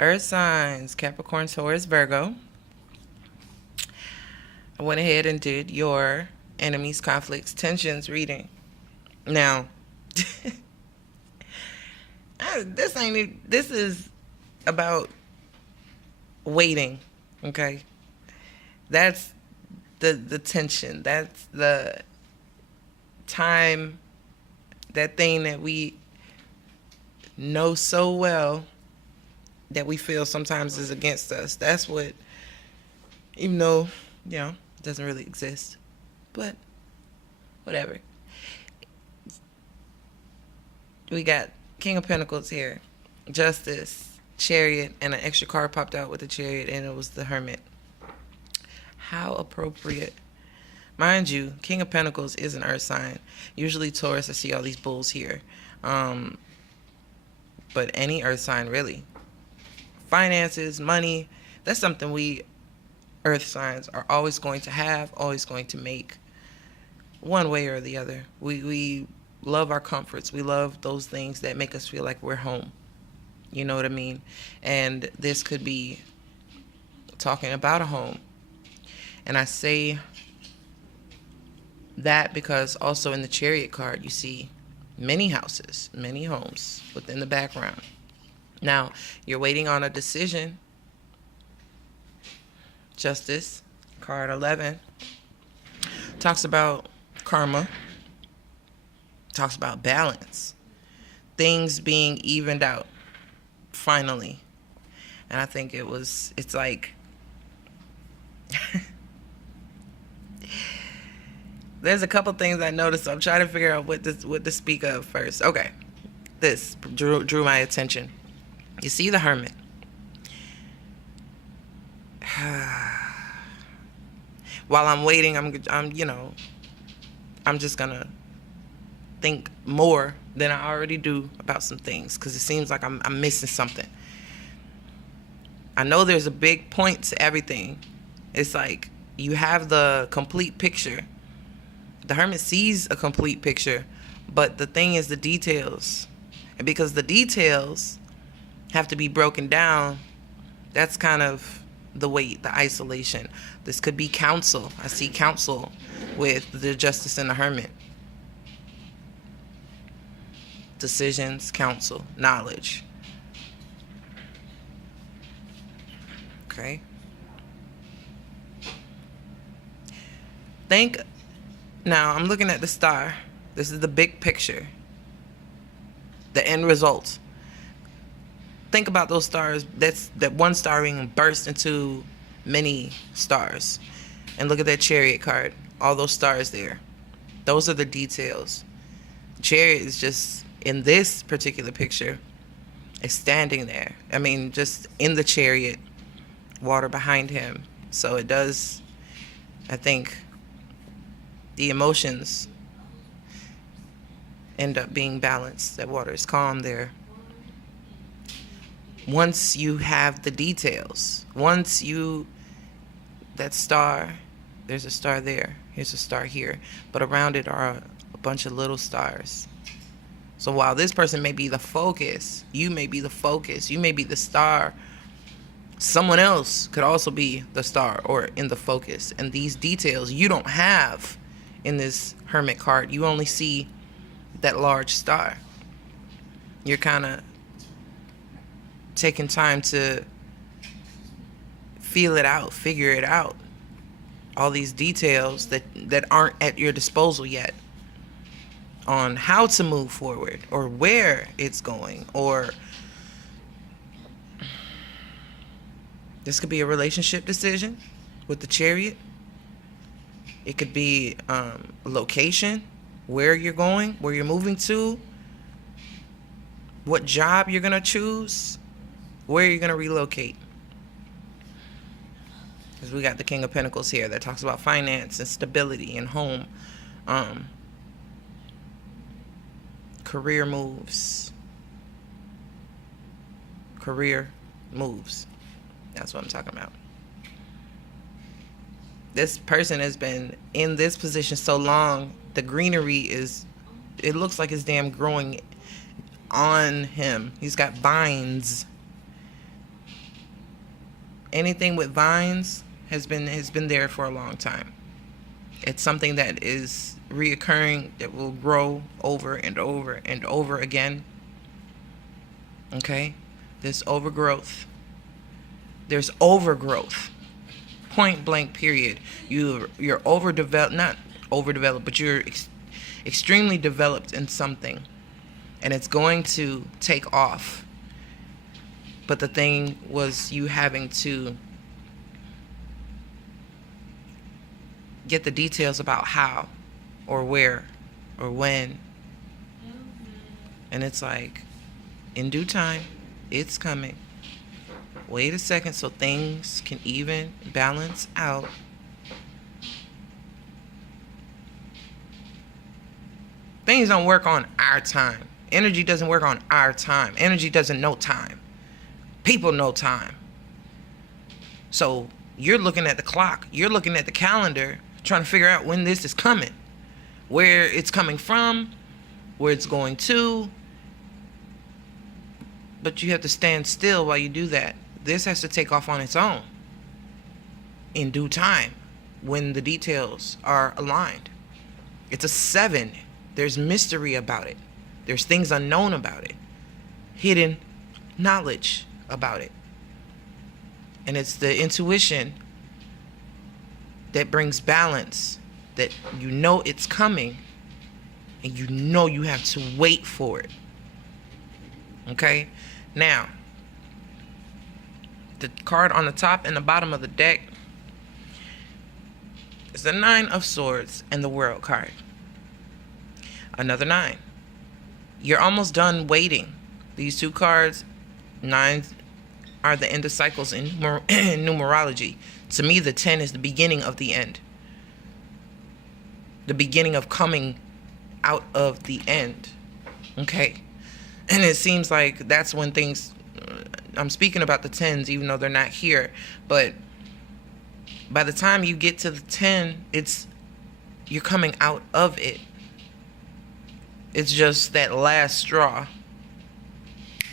Earth signs, Capricorn, Taurus, Virgo. I went ahead and did your enemies, conflicts, tensions reading. Now, this is about waiting, okay? That's the tension. That's the time, that thing that we know so well that we feel sometimes is against us. That's what, even though, it doesn't really exist. But whatever. We got King of Pentacles here, Justice, Chariot, and an extra card popped out with the Chariot, and it was the Hermit. How appropriate. Mind you, King of Pentacles is an earth sign. Usually Taurus, I see all these bulls here. But any earth sign, really. Finances, money, that's something we earth signs are always going to have, always going to make, one way or the other. We love our comforts. We love those things that make us feel like we're home. You know what I mean? And this could be talking about a home. And I say that because also in the Chariot card, you see many houses, many homes within the background. Now, you're waiting on a decision. Justice, card 11, talks about karma, talks about balance, things being evened out, finally. And I think it's like, there's a couple things I noticed, so I'm trying to figure out what to speak of first. Okay, this drew my attention. You see the Hermit. While I'm waiting, I'm just gonna think more than I already do about some things, because it seems like I'm missing something. I know there's a big point to everything. It's like you have the complete picture. The Hermit sees a complete picture, but the thing is the details. And because the details have to be broken down, that's kind of the weight, the isolation. This could be counsel. I see counsel with the Justice and the Hermit. Decisions, counsel, knowledge. Okay. Now I'm looking at the star. This is the big picture. The end result. Think about those stars. That one star ring burst into many stars. And look at that Chariot card. All those stars there. Those are the details. Chariot is just, in this particular picture, is standing there. I mean, just in the Chariot, water behind him. So it does, I think, the emotions end up being balanced. That water is calm there. Once you have the details, that star, there's a star there, here's a star here, but around it are a bunch of little stars. So while this person may be the focus, you may be the focus, you may be the star, someone else could also be the star or in the focus. And these details you don't have in this Hermit card. You only see that large star. You're kind of taking time to feel it out, figure it out. All these details that aren't at your disposal yet on how to move forward or where it's going. Or this could be a relationship decision with the Chariot. It could be a location, where you're going, where you're moving to, what job you're going to choose, where you're going to relocate. Because we got the King of Pentacles here that talks about finance and stability and home. Career moves. That's what I'm talking about. This person has been in this position so long, the greenery it looks like it's damn growing on him. He's got vines Anything with vines has been there for a long time. It's something that is reoccurring, that will grow over and over and over again. Okay? This overgrowth. There's overgrowth. Point blank period. You're overdeveloped, not overdeveloped, but you're extremely developed in something, and it's going to take off. But the thing was you having to get the details about how or where or when. And it's like, in due time, it's coming. Wait a second so things can even balance out. Things don't work on our time. Energy doesn't work on our time. Energy doesn't know time. People know time. So you're looking at the clock. You're looking at the calendar, trying to figure out when this is coming, where it's coming from, where it's going to. But you have to stand still while you do that. This has to take off on its own in due time when the details are aligned. It's a 7. There's mystery about it. There's things unknown about it. Hidden knowledge about it. And it's the intuition that brings balance, that you know it's coming and you know you have to wait for it. Okay? Now, the card on the top and the bottom of the deck is the 9 of Swords and the World card. Another 9. You're almost done waiting. These two cards, 9s, are the end of cycles in numerology. To me, the 10 is the beginning of the end. The beginning of coming out of the end. Okay? And it seems like that's when things... I'm speaking about the 10s, even though they're not here. But by the time you get to the 10, you're coming out of it. It's just that last straw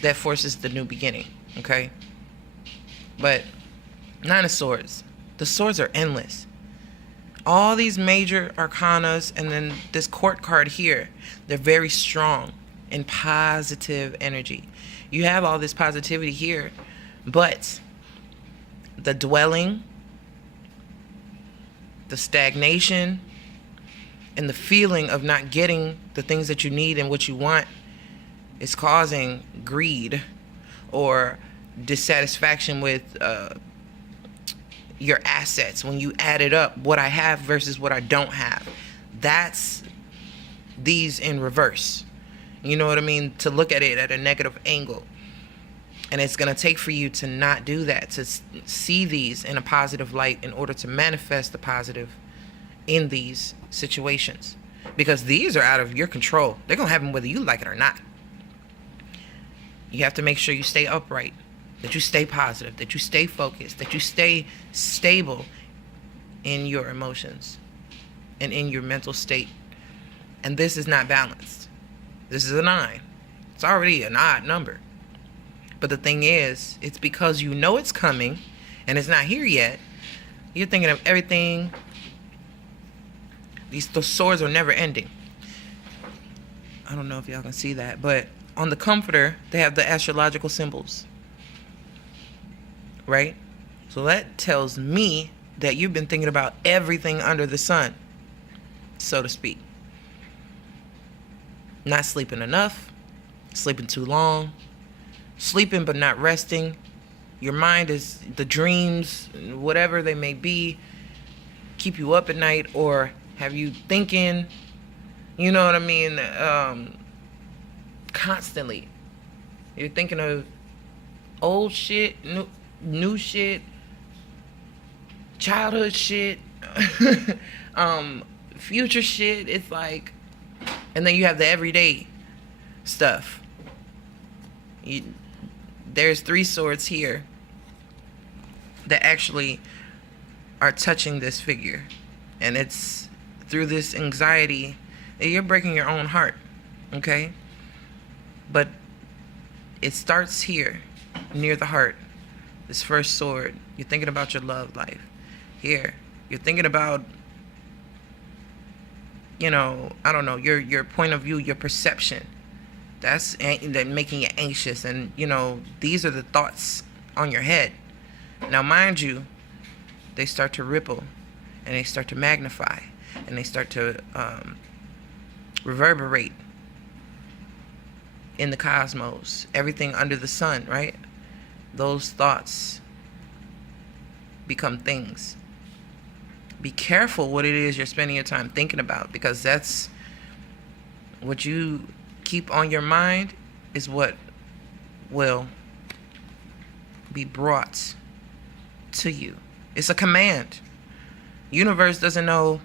that forces the new beginning. Okay? But 9 of Swords. The swords are endless. All these major arcanas and then this court card here, they're very strong in positive energy. You have all this positivity here, but the dwelling, the stagnation, and the feeling of not getting the things that you need and what you want is causing greed or dissatisfaction with your assets. When you add it up, what I have versus what I don't have, that's these in reverse. You know what I mean? To look at it at a negative angle. And it's going to take for you to not do that, to see these in a positive light in order to manifest the positive in these situations. Because these are out of your control. They're going to happen whether you like it or not. You have to make sure you stay upright, that you stay positive, that you stay focused, that you stay stable in your emotions and in your mental state. And this is not balanced. This is a 9. It's already an odd number. But the thing is, it's because you know it's coming and it's not here yet. You're thinking of everything. Those swords are never ending. I don't know if y'all can see that, but on the comforter, they have the astrological symbols. Right? So that tells me that you've been thinking about everything under the sun, so to speak. Not sleeping enough, sleeping too long, sleeping but not resting. Your mind is, the dreams, whatever they may be, keep you up at night or have you thinking, you know what I mean, constantly. You're thinking of old shit, new shit, childhood shit, future shit. It's like, and then you have the everyday stuff. There's 3 swords here that actually are touching this figure. And it's through this anxiety that you're breaking your own heart. Okay? But it starts here, near the heart, This first sword, you're thinking about your love life. Here, you're thinking about, I don't know, your point of view, your perception. That's that making you anxious, and these are the thoughts on your head. Now, mind you, they start to ripple, and they start to magnify, and they start to reverberate in the cosmos, everything under the sun, right? Those thoughts become things. Be careful what it is you're spending your time thinking about, because that's what you keep on your mind is what will be brought to you. It's a command. Universe doesn't know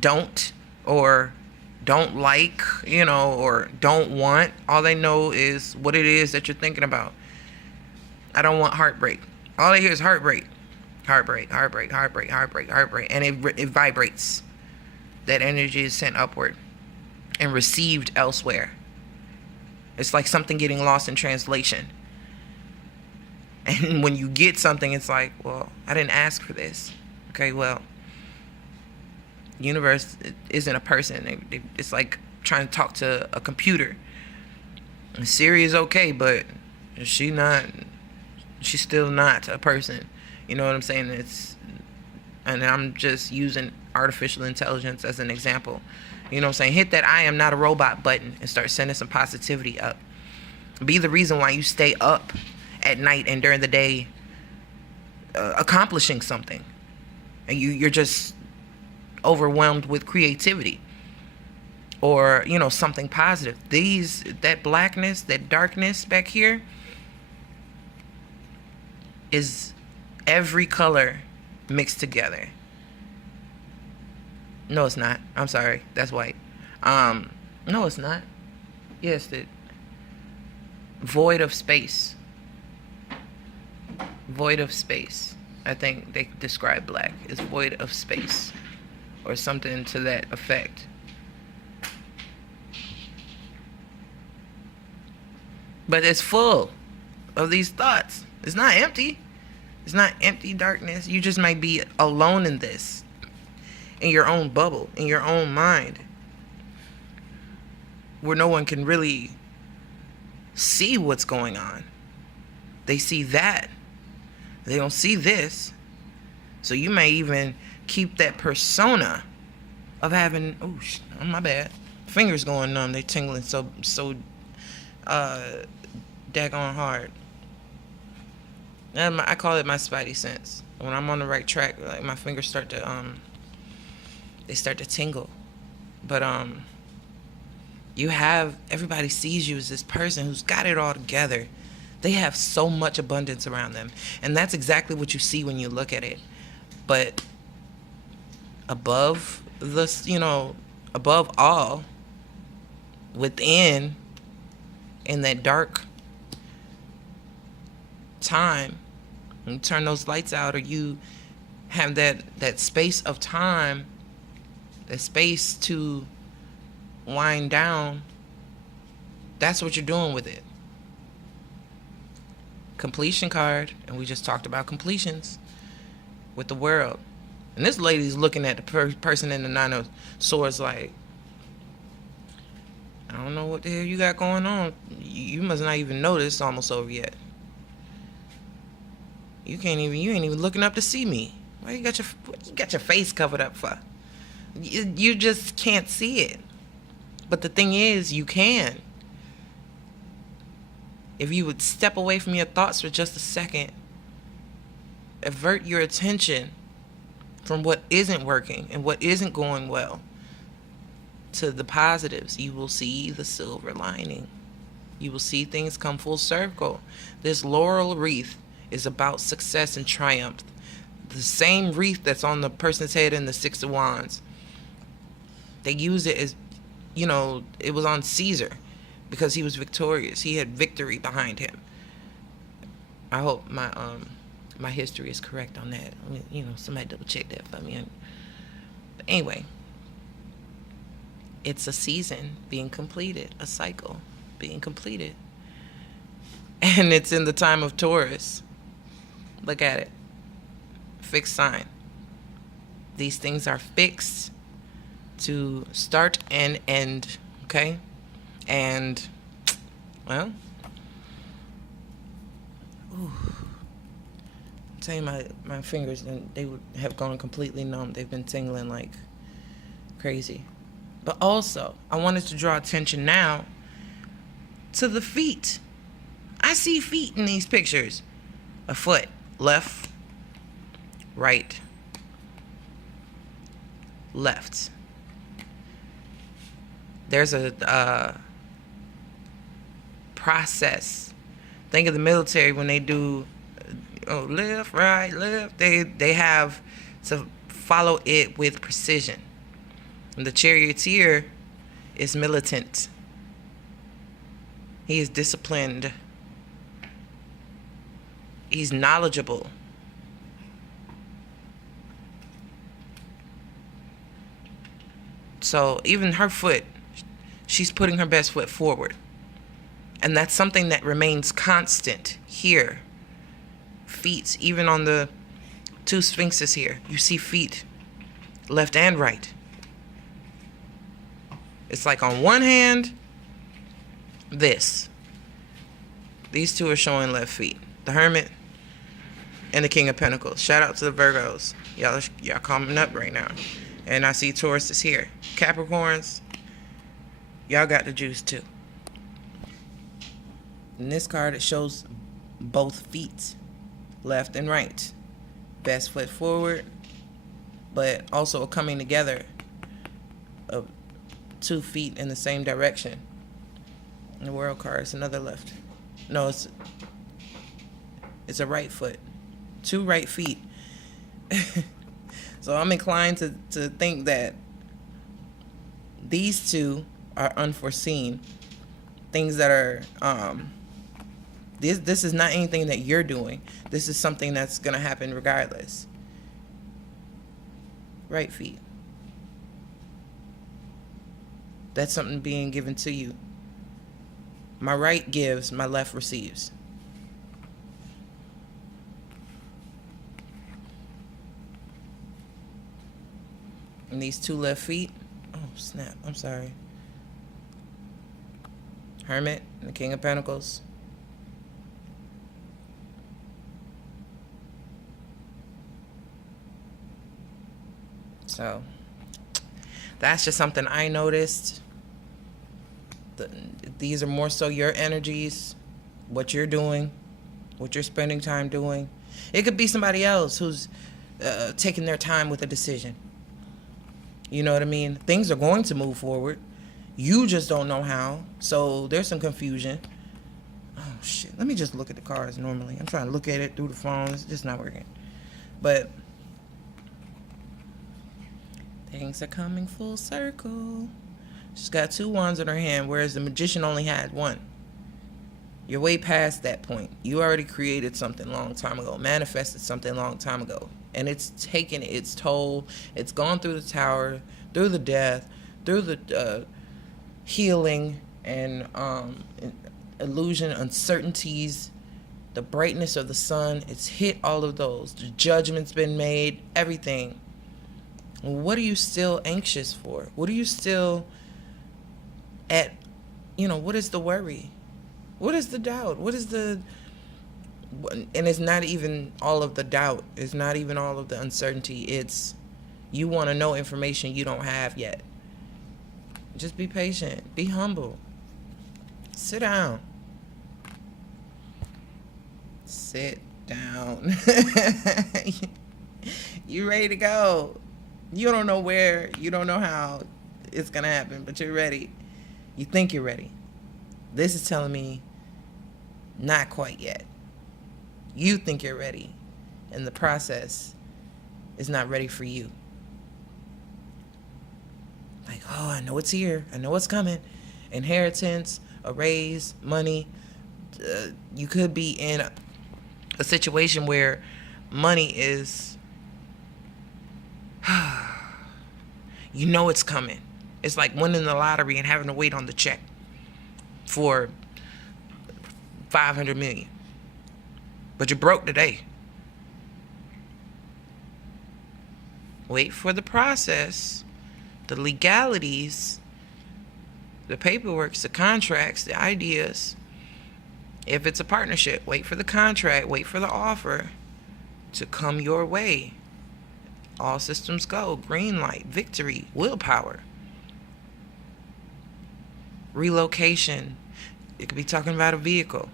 don't, or don't like, or don't want. All they know is what it is that you're thinking about. I don't want heartbreak. All I hear is heartbreak. Heartbreak, heartbreak, heartbreak, heartbreak, heartbreak. And it vibrates. That energy is sent upward and received elsewhere. It's like something getting lost in translation. And when you get something, it's like, well, I didn't ask for this. Okay, well, universe isn't a person. It's like trying to talk to a computer. Siri is okay, but she's still not a person. You know what I'm saying? And I'm just using artificial intelligence as an example. You know what I'm saying? Hit that I am not a robot button and start sending some positivity up. Be the reason why you stay up at night and during the day accomplishing something. And you're just overwhelmed with creativity. Or, something positive. That blackness, that darkness back here is every color mixed together. No, it's not. I'm sorry. That's white. No, it's not. Yes, the void of space. Void of space. I think they describe black as void of space, or something to that effect. But it's full of these thoughts. It's not empty. It's not empty darkness. You just might be alone in this, in your own bubble, in your own mind, where no one can really see what's going on. They see that. They don't see this. So you may even keep that persona of having, oh my bad, fingers going numb. They tingling so daggone hard. I call it my spidey sense. When I'm on the right track, like my fingers start to they start to tingle. But everybody sees you as this person who's got it all together. They have so much abundance around them, and that's exactly what you see when you look at it. But above all, within, in that dark time, when you turn those lights out, or you have that space of time, that space to wind down, that's what you're doing with it. Completion card, and we just talked about completions with the world. And this lady's looking at the person in the Nine of Swords like, I don't know what the hell you got going on. You must not even know this is almost over yet. You ain't even looking up to see me. Why you got your face covered up for? You just can't see it. But the thing is, you can. If you would step away from your thoughts for just a second, avert your attention from what isn't working and what isn't going well to the positives, you will see the silver lining. You will see things come full circle. This laurel wreath is about success and triumph. The same wreath that's on the person's head in the Six of Wands. They use it as, it was on Caesar because he was victorious. He had victory behind him. I hope my history is correct on that. I mean, somebody double check that for me. But anyway, it's a season being completed, a cycle being completed. And it's in the time of Taurus. Look at it. Fixed sign. These things are fixed to start and end. Okay? And, well, ooh, I'm telling you, my fingers, they would have gone completely numb. They've been tingling like crazy. But also, I wanted to draw attention now to the feet. I see feet in these pictures. A foot, left, right, left. There's a process. Think of the military when they do left, right, left. They have to follow it with precision. And the charioteer is militant. He is disciplined. He's knowledgeable. So even her foot, she's putting her best foot forward. And that's something that remains constant here. Feet, even on the two sphinxes here, you see feet, left and right. It's like on one hand, these two are showing left feet. The Hermit and the King of Pentacles. Shout out to the Virgos. Y'all coming up right now. And I see Taurus is here. Capricorns, y'all got the juice too. In this card, it shows both feet, left and right. Best foot forward, but also a coming together of 2 feet in the same direction. And the World card is another left. No, it's a right foot. 2 right feet. So I'm inclined to think that these two are unforeseen. Things that are, this is not anything that you're doing. This is something that's going to happen regardless. Right feet. That's something being given to you. My right gives, my left receives. And these 2 left feet, oh snap, I'm sorry. Hermit and the King of Pentacles. So that's just something I noticed. These are more so your energies, what you're doing, what you're spending time doing. It could be somebody else who's taking their time with a decision. You know what I mean? Things are going to move forward. You just don't know how. So there's some confusion. Oh, shit. Let me just look at the cards normally. I'm trying to look at it through the phone. It's just not working. But things are coming full circle. She's got 2 wands in her hand, whereas the magician only had 1. You're way past that point. You already created something a long time ago, manifested something a long time ago. And it's taken its toll. It's gone through the tower, through the death, through the healing and illusion, uncertainties, the brightness of the sun. It's hit all of those. The judgment's been made, everything. What are you still anxious for? What are you still what is the worry? What is the doubt? What is the... And it's not even all of the doubt. It's not even all of the uncertainty. It's you want to know information you don't have yet. Just be patient. Be humble. Sit down. Sit down. You ready to go. You don't know where. You don't know how it's going to happen, but you're ready. You think you're ready. This is telling me not quite yet. You think you're ready, and the process is not ready for you. Like, oh, I know it's here. I know it's coming. Inheritance, a raise, money. You could be in a situation where money is, you know it's coming. It's like winning the lottery and having to wait on the check for $500 million. But you're broke today. Wait for the process, the legalities, the paperwork, the contracts, the ideas. If it's a partnership, wait for the contract, wait for the offer to come your way. All systems go. Green light, victory, willpower. Relocation. It could be talking about a vehicle.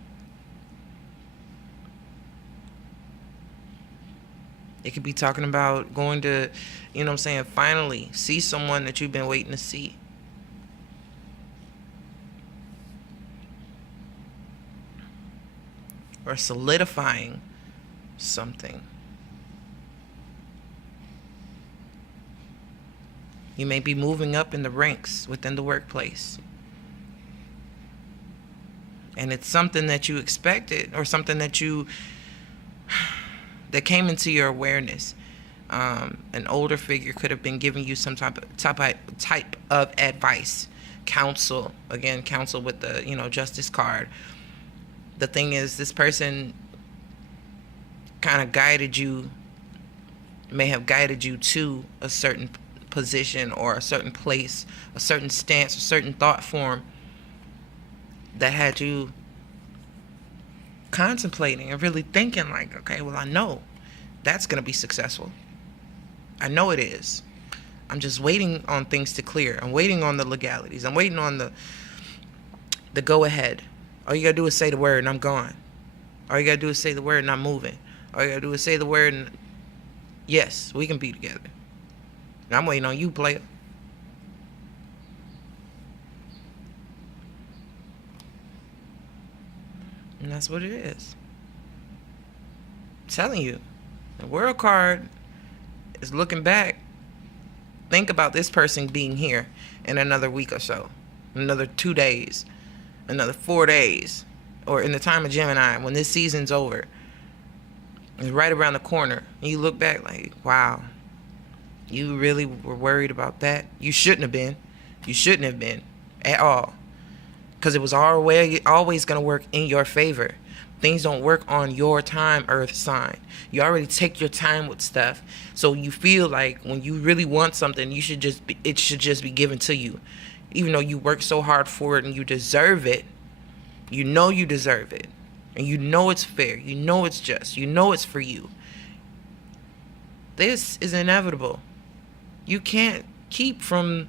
It could be talking about going to, finally see someone that you've been waiting to see. Or solidifying something. You may be moving up in the ranks within the workplace. And it's something that you expected, or something that came into your awareness. An older figure could have been giving you some type of advice, counsel. Again, counsel with the justice card. The thing is, this person kind of may have guided you to a certain position or a certain place, a certain stance, a certain thought form that had you contemplating and really thinking like, okay, well, I know that's going to be successful. I know it is. I'm just waiting on things to clear. I'm waiting on the legalities. I'm waiting on the go ahead. All you got to do is say the word and I'm gone. All you got to do is say the word and I'm moving. All you got to do is say the word and yes, we can be together. And I'm waiting on you, player. And that's what it is. I'm telling you, the world card is looking back. Think about this person being here in another week or so, another 2 days, another 4 days, or in the time of Gemini, when this season's over. It's right around the corner. And you look back like, wow, you really were worried about that? You shouldn't have been. You shouldn't have been at all. Because it was always going to work in your favor. Things don't work on your time, Earth sign. You already take your time with stuff. So you feel like when you really want something, it should just be given to you. Even though you work so hard for it and you deserve it, you know you deserve it. And you know it's fair. You know it's just. You know it's for you. This is inevitable. You can't keep from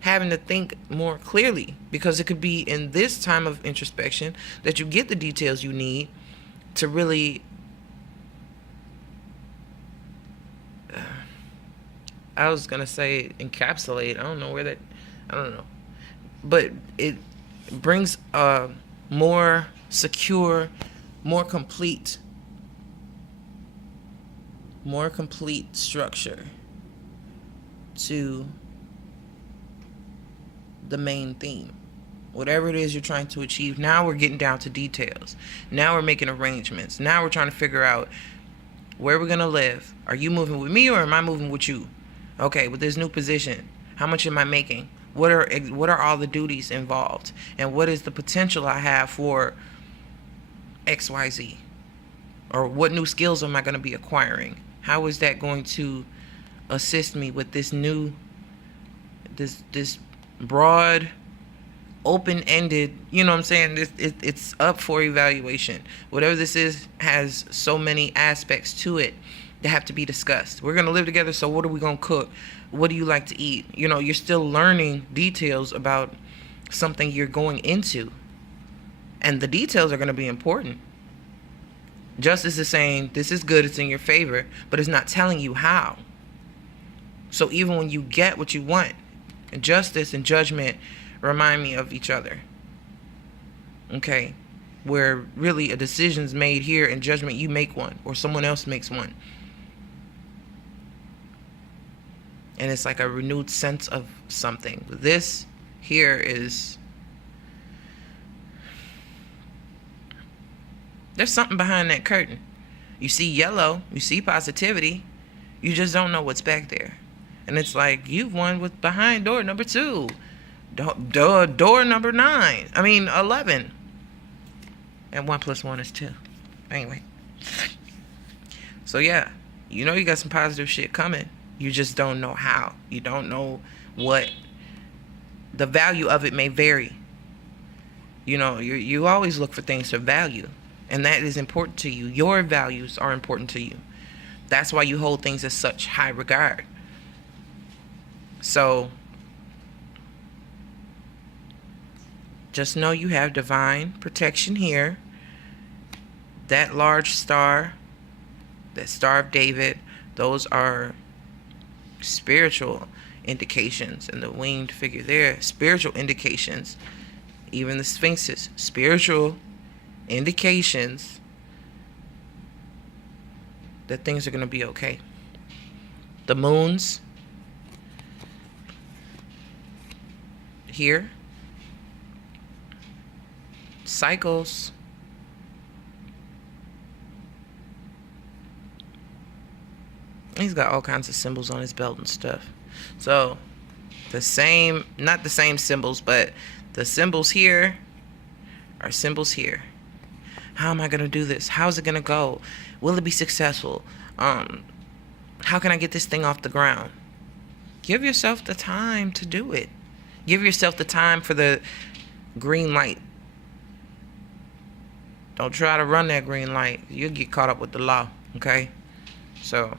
having to think more clearly, because it could be in this time of introspection that you get the details you need to really I was gonna say encapsulate. I don't know, but it brings a more secure, more complete structure to the main theme. Whatever it is you're trying to achieve, now we're getting down to details. Now we're making arrangements. Now we're trying to figure out where we're going to live. Are you moving with me or am I moving with you? Okay, with this new position, how much am I making? What are all the duties involved? And what is the potential I have for XYZ? Or what new skills am I going to be acquiring? How is that going to assist me with this new, this broad, open-ended, you know what I'm saying? It's up for evaluation. Whatever this is has so many aspects to it that have to be discussed. We're going to live together, so what are we going to cook? What do you like to eat? You know, you're still learning details about something you're going into. And the details are going to be important. Justice is saying, this is good, it's in your favor, but it's not telling you how. So even when you get what you want, justice and judgment remind me of each other. Okay? Where really a decision's made here, and judgment, you make one, or someone else makes one. And it's like a renewed sense of something. This here is, there's something behind that curtain. You see yellow, you see positivity, you just don't know what's back there. And it's like, you've won with behind door number 2. Door number 11. And 1 + 1 is 2. Anyway. So yeah, you know you got some positive shit coming. You just don't know how. You don't know what the value of it may vary. You know, you always look for things to value, and that is important to you. Your values are important to you. That's why you hold things in such high regard. So just know you have divine protection here. That large star, that Star of David, those are spiritual indications. And the winged figure there, spiritual indications. Even the sphinxes, spiritual indications that things are going to be okay. The moons here, cycles. He's got all kinds of symbols on his belt and stuff. So the same, not the same symbols, but the symbols here are symbols here. How am I going to do this? How's it going to go? Will it be successful? How can I get this thing off the ground? Give yourself the time to do it. Give yourself the time for the green light. Don't try to run that green light. You'll get caught up with the law, okay? So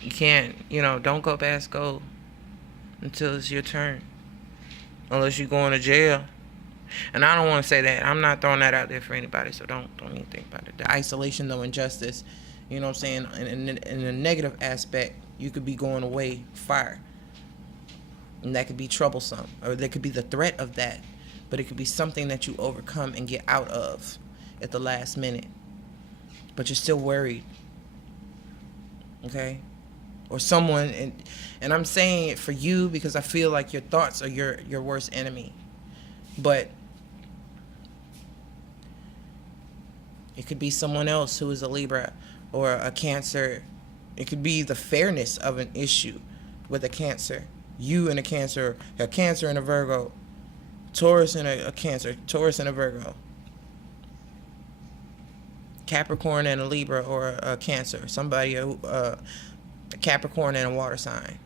you can't, don't go past go until it's your turn. Unless you're going to jail. And I don't want to say that. I'm not throwing that out there for anybody, so don't even think about it. The isolation, though, injustice, you know what I'm saying? In a negative aspect, you could be going away fire. And that could be troublesome. Or there could be the threat of that. But it could be something that you overcome and get out of at the last minute. But you're still worried. Okay? Or someone, and I'm saying it for you because I feel like your thoughts are your worst enemy. But it could be someone else who is a Libra or a Cancer. It could be the fairness of an issue with a Cancer. You and a Cancer and a Virgo, Taurus and a Cancer, Taurus and a Virgo, Capricorn and a Libra or a Cancer, somebody a Capricorn and a water sign,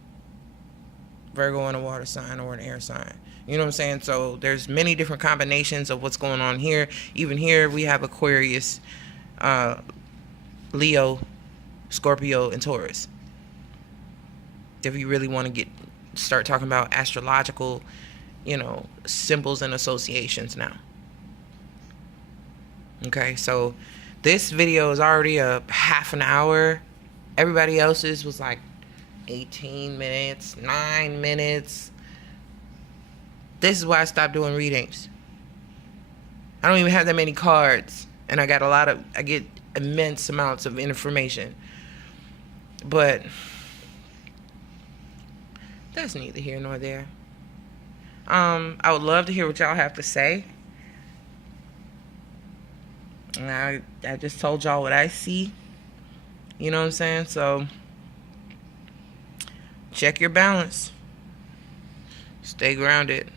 Virgo and a water sign or an air sign. You know what I'm saying? So there's many different combinations of what's going on here. Even here we have Aquarius, Leo, Scorpio, and Taurus. If you really want to start talking about astrological, symbols and associations now. Okay, so this video is already a half an hour. Everybody else's was like 18 minutes, 9 minutes. This is why I stopped doing readings. I don't even have that many cards. And I get immense amounts of information. But that's neither here nor there. I would love to hear what y'all have to say. And I just told y'all what I see. You know what I'm saying? So check your balance. Stay grounded.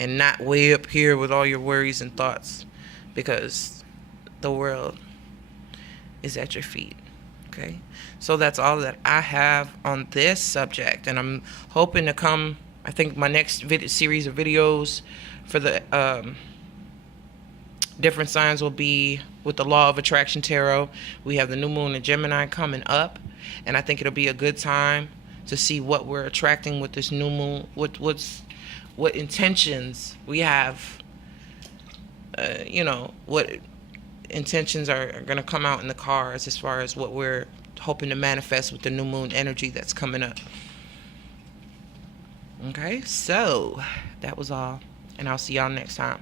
And not way up here with all your worries and thoughts. Because the world is at your feet. Okay? So that's all that I have on this subject. And I'm hoping to come, I think my next series of videos for the different signs will be with the Law of Attraction Tarot. We have the new moon in Gemini coming up. And I think it'll be a good time to see what we're attracting with this new moon. What intentions we have, what intentions are going to come out in the cards as far as what we're hoping to manifest with the new moon energy that's coming up. Okay, so that was all, and I'll see y'all next time.